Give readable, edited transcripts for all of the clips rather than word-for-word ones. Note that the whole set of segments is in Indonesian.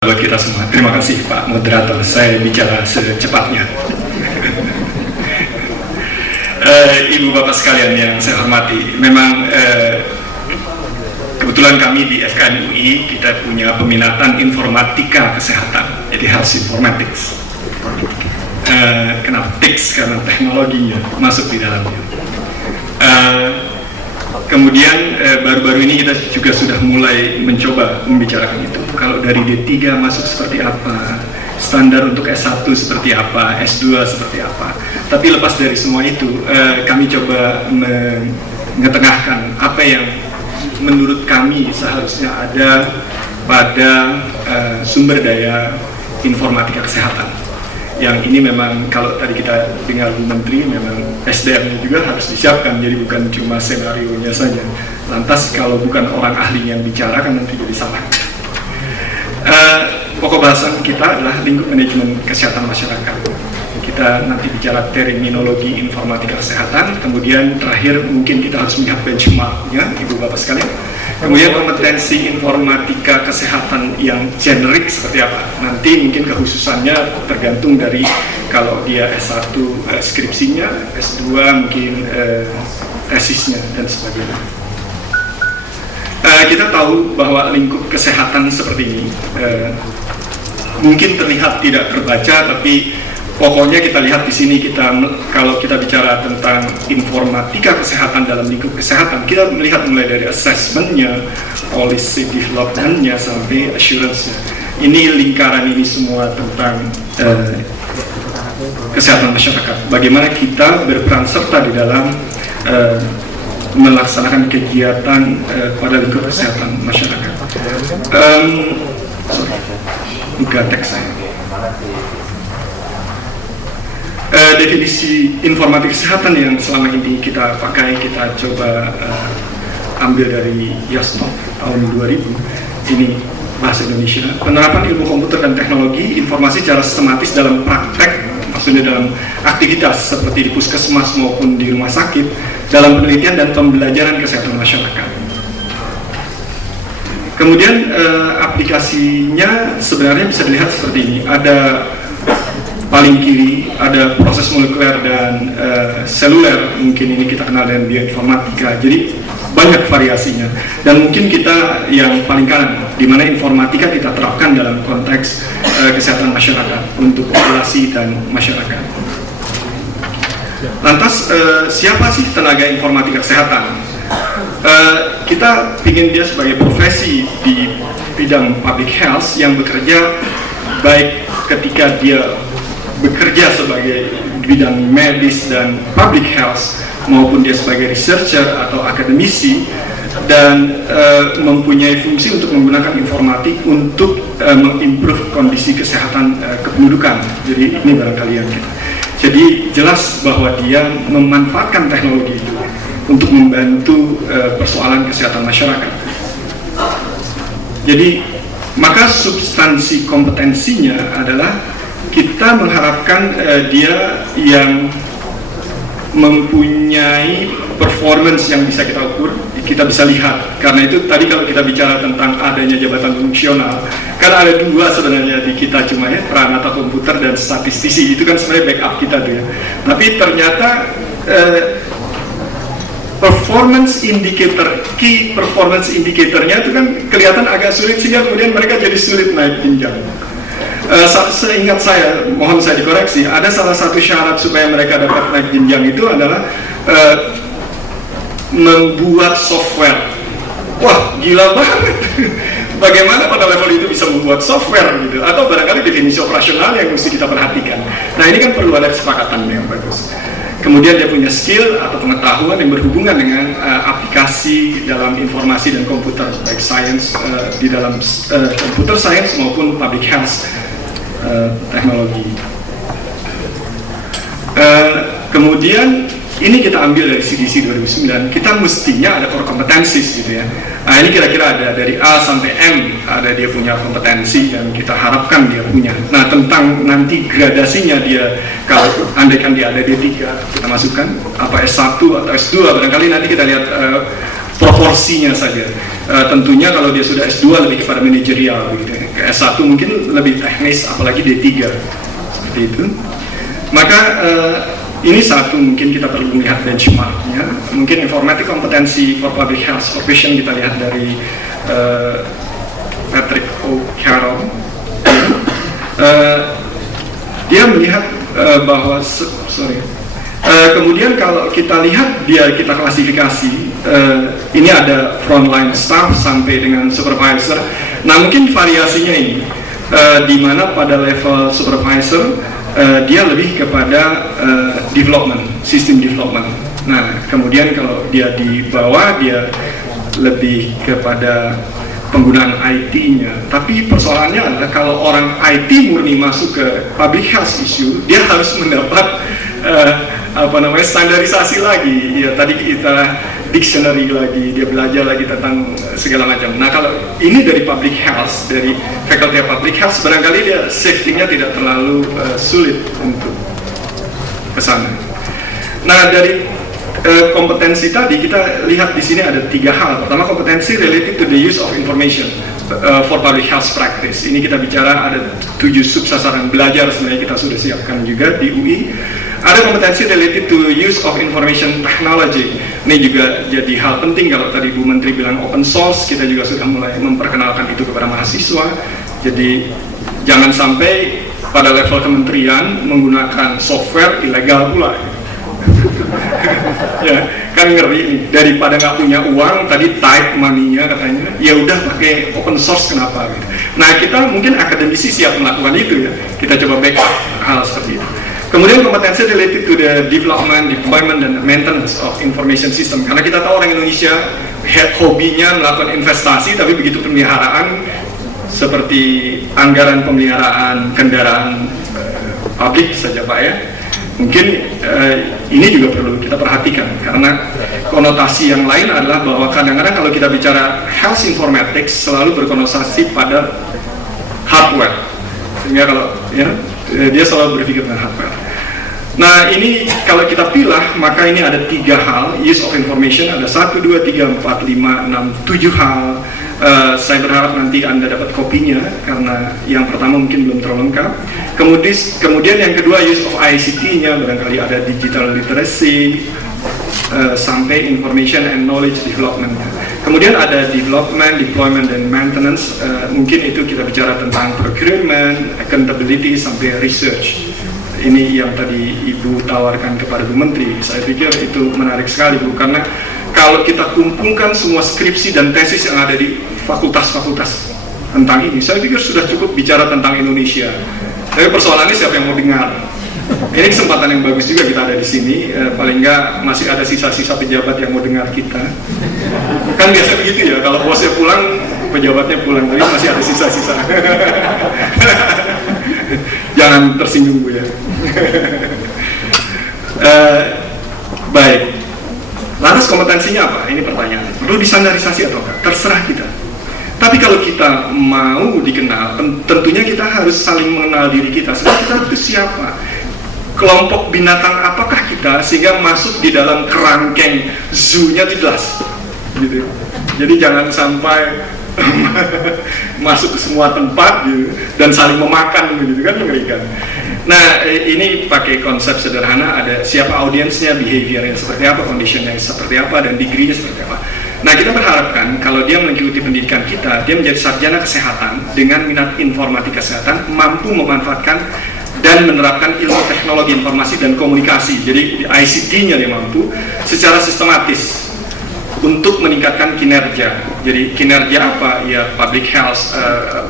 Buat kita semua. Terima kasih Pak Moderator, saya bicara secepatnya. Ibu Bapak sekalian yang saya hormati, memang kebetulan kami di FKN UI kita punya peminatan informatika kesehatan, jadi health informatics. Kenapa TICS? Karena teknologinya masuk di dalamnya. Kemudian baru-baru ini kita juga sudah mulai mencoba membicarakan itu. Kalau dari D3 masuk seperti apa, standar untuk S1 seperti apa, S2 seperti apa. Tapi lepas dari semua itu, kami coba mengetengahkan apa yang menurut kami seharusnya ada pada sumber daya informatika kesehatan. Yang ini memang kalau tadi kita dengar Bu Menteri, memang SDM-nya juga harus disiapkan, jadi bukan cuma senarionya saja. Lantas kalau bukan orang ahli yang bicara kan nanti jadi salah. Pokok bahasan kita adalah lingkup manajemen kesehatan masyarakat. Kita nanti bicara terminologi informatika kesehatan, kemudian terakhir mungkin kita harus melihat benchmark-nya, Ibu Bapak sekalian. Kemudian kompetensi informatika kesehatan yang generik seperti apa? Nanti mungkin kekhususannya tergantung dari kalau dia S1 skripsinya, S2 mungkin tesisnya dan sebagainya. Kita tahu bahwa lingkup kesehatan seperti ini mungkin terlihat tidak terbaca, tapi pokoknya kita lihat di sini kalau kita bicara tentang informatika kesehatan dalam lingkup kesehatan, kita melihat mulai dari assessment-nya, policy development-nya sampai assurance-nya. Ini lingkaran ini semua tentang kesehatan masyarakat. Bagaimana kita berperan serta di dalam melaksanakan kegiatan pada lingkup kesehatan masyarakat. Buka teks saya. Definisi informatika kesehatan yang selama ini kita pakai, kita coba ambil dari Yasno tahun 2000. Ini bahasa Indonesia. Penerapan ilmu komputer dan teknologi informasi secara sistematis dalam praktek, maksudnya dalam aktivitas seperti di puskesmas maupun di rumah sakit, dalam penelitian dan pembelajaran kesehatan masyarakat. Kemudian aplikasinya sebenarnya bisa dilihat seperti ini. Ada paling kiri ada proses molekuler dan seluler, mungkin ini kita kenal dengan bioinformatika. Jadi banyak variasinya, dan mungkin kita yang paling kanan, di mana informatika kita terapkan dalam konteks kesehatan masyarakat untuk populasi dan masyarakat. Lantas siapa sih tenaga informatika kesehatan? Kita ingin dia sebagai profesi di bidang public health yang bekerja baik ketika dia bekerja sebagai bidang medis dan public health maupun dia sebagai researcher atau akademisi dan mempunyai fungsi untuk menggunakan informatik untuk mengimprove kondisi kesehatan kependudukan. Jadi ini barangkali yang kita. Jadi jelas bahwa dia memanfaatkan teknologi itu untuk membantu persoalan kesehatan masyarakat. Jadi maka substansi kompetensinya adalah kita mengharapkan dia yang mempunyai performance yang bisa kita ukur, kita bisa lihat. Karena itu tadi kalau kita bicara tentang adanya jabatan fungsional, kan ada dua sebenarnya di kita, cuma ya peranata komputer dan statistisi, itu kan sebenarnya backup kita tuh ya. Tapi ternyata performance indicator, key performance indicatornya itu kan kelihatan agak sulit, sehingga kemudian mereka jadi sulit naik jenjang. Seingat saya, mohon saya dikoreksi, ada salah satu syarat supaya mereka dapat naik jenjang itu adalah membuat software. Wah, gila banget. Bagaimana pada level itu bisa membuat software gitu, atau barangkali definisi operasional yang mesti kita perhatikan. Nah ini kan perlu ada kesepakatan yang bagus. Kemudian dia punya skill atau pengetahuan yang berhubungan dengan aplikasi dalam informasi dan komputer, baik science di dalam computer science maupun public health teknologi. Kemudian ini kita ambil dari CDC 2009, kita mestinya ada core competencies gitu ya. Nah ini kira-kira ada dari A sampai M, ada dia punya kompetensi yang kita harapkan dia punya. Nah tentang nanti gradasinya dia, kalau andaikan dia ada D3, kita masukkan apa S1 atau S2, barangkali nanti kita lihat proporsinya saja. Tentunya kalau dia sudah S2 lebih kepada manajerial gitu ya. Ke S1 mungkin lebih teknis, apalagi D3 seperti itu. Maka ini satu mungkin kita perlu melihat benchmarknya. Mungkin informatik kompetensi for public health profession kita lihat dari Patrick O'Carroll. Dia melihat bahwa kemudian kalau kita lihat kita klasifikasi, ini ada frontline staff sampai dengan supervisor. Nah mungkin variasinya ini, di mana pada level supervisor dia lebih kepada development, sistem development. Nah kemudian kalau dia di bawah dia lebih kepada penggunaan IT-nya. Tapi persoalannya adalah kalau orang IT murni masuk ke public health issue, dia harus mendapat standarisasi lagi. Ya tadi kita dictionary lagi, dia belajar lagi tentang segala macam. Nah kalau ini dari public health, dari faculty of public health, barangkali dia safety-nya tidak terlalu sulit untuk kesana. Nah dari kompetensi tadi kita lihat di sini ada 3 hal. Pertama, kompetensi related to the use of information for public health practice. Ini kita bicara ada 7 subsasaran belajar sebenarnya kita sudah siapkan juga di UI. Ada kompetensi related to use of information technology. Ini juga jadi hal penting. Kalau tadi Bu Menteri bilang open source, kita juga sudah mulai memperkenalkan itu kepada mahasiswa. Jadi jangan sampai pada level kementerian menggunakan software ilegal pula. Ya kan ngeri nih, daripada nggak punya uang tadi type money-nya katanya, ya udah pakai open source kenapa gitu. Nah kita mungkin akademisi siap melakukan itu ya, kita coba backup hal seperti itu. Kemudian kompetensi related to the development, deployment, dan maintenance of information system. Karena kita tahu orang Indonesia hobinya melakukan investasi, tapi begitu pemeliharaan seperti anggaran pemeliharaan kendaraan publik saja Pak ya, mungkin ini juga perlu kita perhatikan. Karena konotasi yang lain adalah bahwa kadang-kadang kalau kita bicara health informatics selalu berkonotasi pada hardware, sehingga kalau ya dia selalu berpikir tentang hardware. Nah ini kalau kita pilah, maka ini ada 3 hal use of information, ada 1, 2, 3, 4, 5, 6, 7 hal. Saya berharap nanti Anda dapat kopinya karena yang pertama mungkin belum terlalu lengkap. Kemudian yang kedua use of ICT-nya, barangkali ada digital literacy sampai information and knowledge development. Kemudian ada development, deployment, dan maintenance. Mungkin itu kita bicara tentang procurement, accountability, sampai research. Ini yang tadi Ibu tawarkan kepada Bu Menteri. Saya pikir itu menarik sekali Bu, karena kalau kita kumpulkan semua skripsi dan tesis yang ada di fakultas-fakultas tentang ini, saya pikir sudah cukup bicara tentang Indonesia. Tapi persoalannya siapa yang mau dengar? Ini kesempatan yang bagus juga kita ada di sini. Paling nggak masih ada sisa-sisa pejabat yang mau dengar kita. Kan biasa begitu ya, kalau bosnya pulang, pejabatnya pulang, tapi masih ada sisa-sisa. Jangan tersinggung Bu ya. Baik. Lantas kompetensinya apa? Ini pertanyaan. Perlu distandarisasi atau enggak? Terserah kita. Tapi kalau kita mau dikenal, tentunya kita harus saling mengenal diri kita. Sebenarnya kita itu siapa? Kelompok binatang apakah kita sehingga masuk di dalam kerangkeng zoo-nya jelas. Gitu. Jadi jangan sampai masuk ke semua tempat gitu, dan saling memakan gitu kan, mengerikan. Nah ini pakai konsep sederhana, ada siapa audiensnya, behaviornya seperti apa, conditionnya seperti apa, dan degree-nya seperti apa. Nah kita berharapkan kalau dia mengikuti pendidikan kita, dia menjadi sarjana kesehatan dengan minat informatika kesehatan, mampu memanfaatkan dan menerapkan ilmu teknologi informasi dan komunikasi. Jadi ICT-nya dia mampu secara sistematis untuk meningkatkan kinerja. Jadi kinerja apa? Ya public health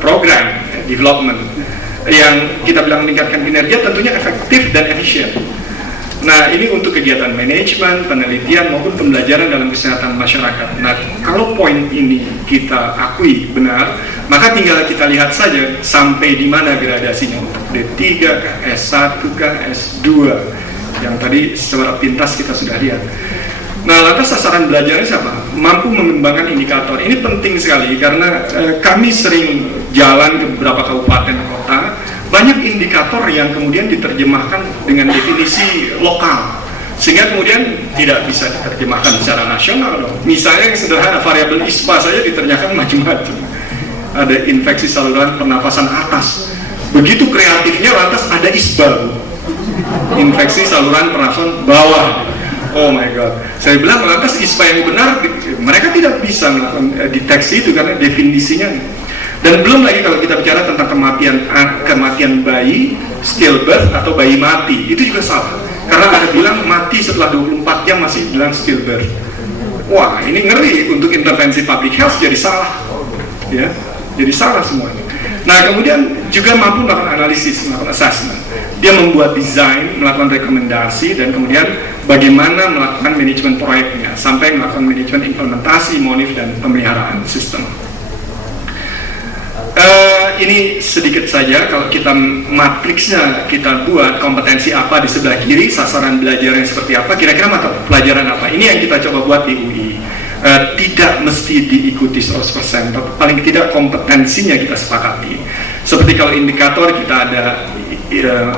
program development. Yang kita bilang meningkatkan kinerja tentunya efektif dan efisien. Nah ini untuk kegiatan manajemen, penelitian maupun pembelajaran dalam kesehatan masyarakat. Nah kalau poin ini kita akui benar, maka tinggal kita lihat saja sampai di mana gradasinya, untuk D3 kah, S1 kah, S2, yang tadi secara pintas kita sudah lihat. Nah lantas sasaran belajarnya siapa? Mampu mengembangkan indikator. Ini penting sekali karena kami sering jalan ke beberapa kabupaten kota, banyak indikator yang kemudian diterjemahkan dengan definisi lokal, sehingga kemudian tidak bisa diterjemahkan secara nasional dong. Misalnya yang sederhana, variabel ISPA saja diterjemahkan macam-macam. Ada infeksi saluran pernafasan atas, begitu kreatifnya lantas ada ISBA, infeksi saluran pernafasan bawah. Oh my god, saya bilang lantas ISPA yang benar, mereka tidak bisa melakukan deteksi itu karena definisinya. Dan belum lagi kalau kita bicara tentang kematian bayi, stillbirth atau bayi mati, itu juga salah. Karena ada bilang mati setelah 24 jam masih bilang stillbirth. Wah, ini ngeri, untuk intervensi public health jadi salah, ya, jadi salah semuanya. Nah, kemudian juga mampu melakukan analisis, melakukan assessment. Dia membuat desain, melakukan rekomendasi, dan kemudian bagaimana melakukan manajemen proyeknya, sampai melakukan manajemen implementasi, monif, dan pemeliharaan sistem. Ini sedikit saja, kalau kita matriksnya kita buat kompetensi apa di sebelah kiri, sasaran belajarnya seperti apa, kira-kira mata pelajaran apa. Ini yang kita coba buat di UI. Tidak mesti diikuti 100%, tapi paling tidak kompetensinya kita sepakati. Seperti kalau indikator kita ada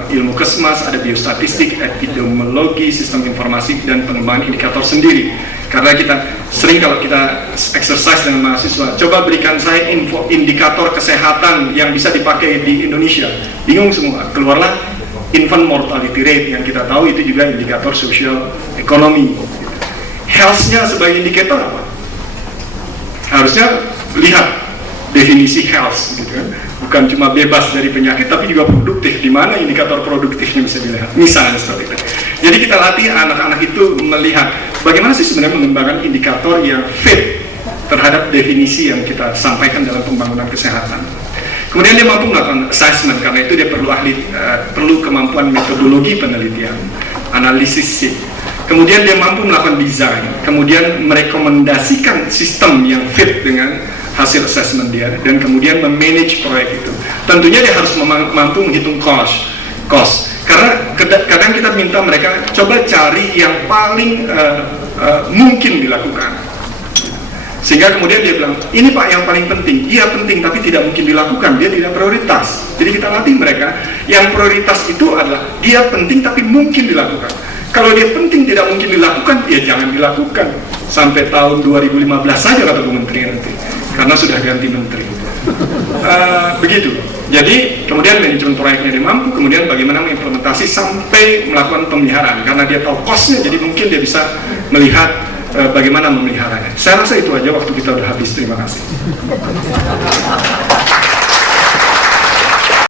ilmu kesmas, ada biostatistik, epidemiologi, sistem informasi, dan pengembangan indikator sendiri. Karena kita sering kalau kita exercise dengan mahasiswa, coba berikan saya indikator kesehatan yang bisa dipakai di Indonesia. Bingung semua, keluarlah infant mortality rate yang kita tahu itu juga indikator sosial ekonomi. Health-nya sebagai indikator apa? Harusnya lihat definisi health, gitu kan? Bukan cuma bebas dari penyakit, tapi juga produktif. Di mana indikator produktifnya bisa dilihat? Misalnya seperti itu. Jadi kita latih anak-anak itu melihat bagaimana sih sebenarnya mengembangkan indikator yang fit terhadap definisi yang kita sampaikan dalam pembangunan kesehatan. Kemudian dia mampu melakukan assessment, karena itu dia perlu kemampuan metodologi penelitian, analisis SIP. Kemudian dia mampu melakukan desain, kemudian merekomendasikan sistem yang fit dengan hasil assessment dia, dan kemudian memanage proyek itu. Tentunya dia harus mampu menghitung cost. Karena kadang kita minta mereka coba cari yang paling mungkin dilakukan. Sehingga kemudian dia bilang, ini Pak yang paling penting. Iya penting, tapi tidak mungkin dilakukan, dia tidak prioritas. Jadi kita latih mereka, yang prioritas itu adalah dia penting tapi mungkin dilakukan. Kalau dia penting tidak mungkin dilakukan, ya jangan dilakukan. Sampai tahun 2015 saja kata Bu Menteri nanti, karena sudah ganti menteri. Begitu. Jadi kemudian manajemen proyeknya dia mampu, kemudian bagaimana mengimplementasi sampai melakukan pemeliharaan, karena dia tahu cost-nya, jadi mungkin dia bisa melihat bagaimana memeliharanya. Saya rasa itu aja, waktu kita udah habis. Terima kasih.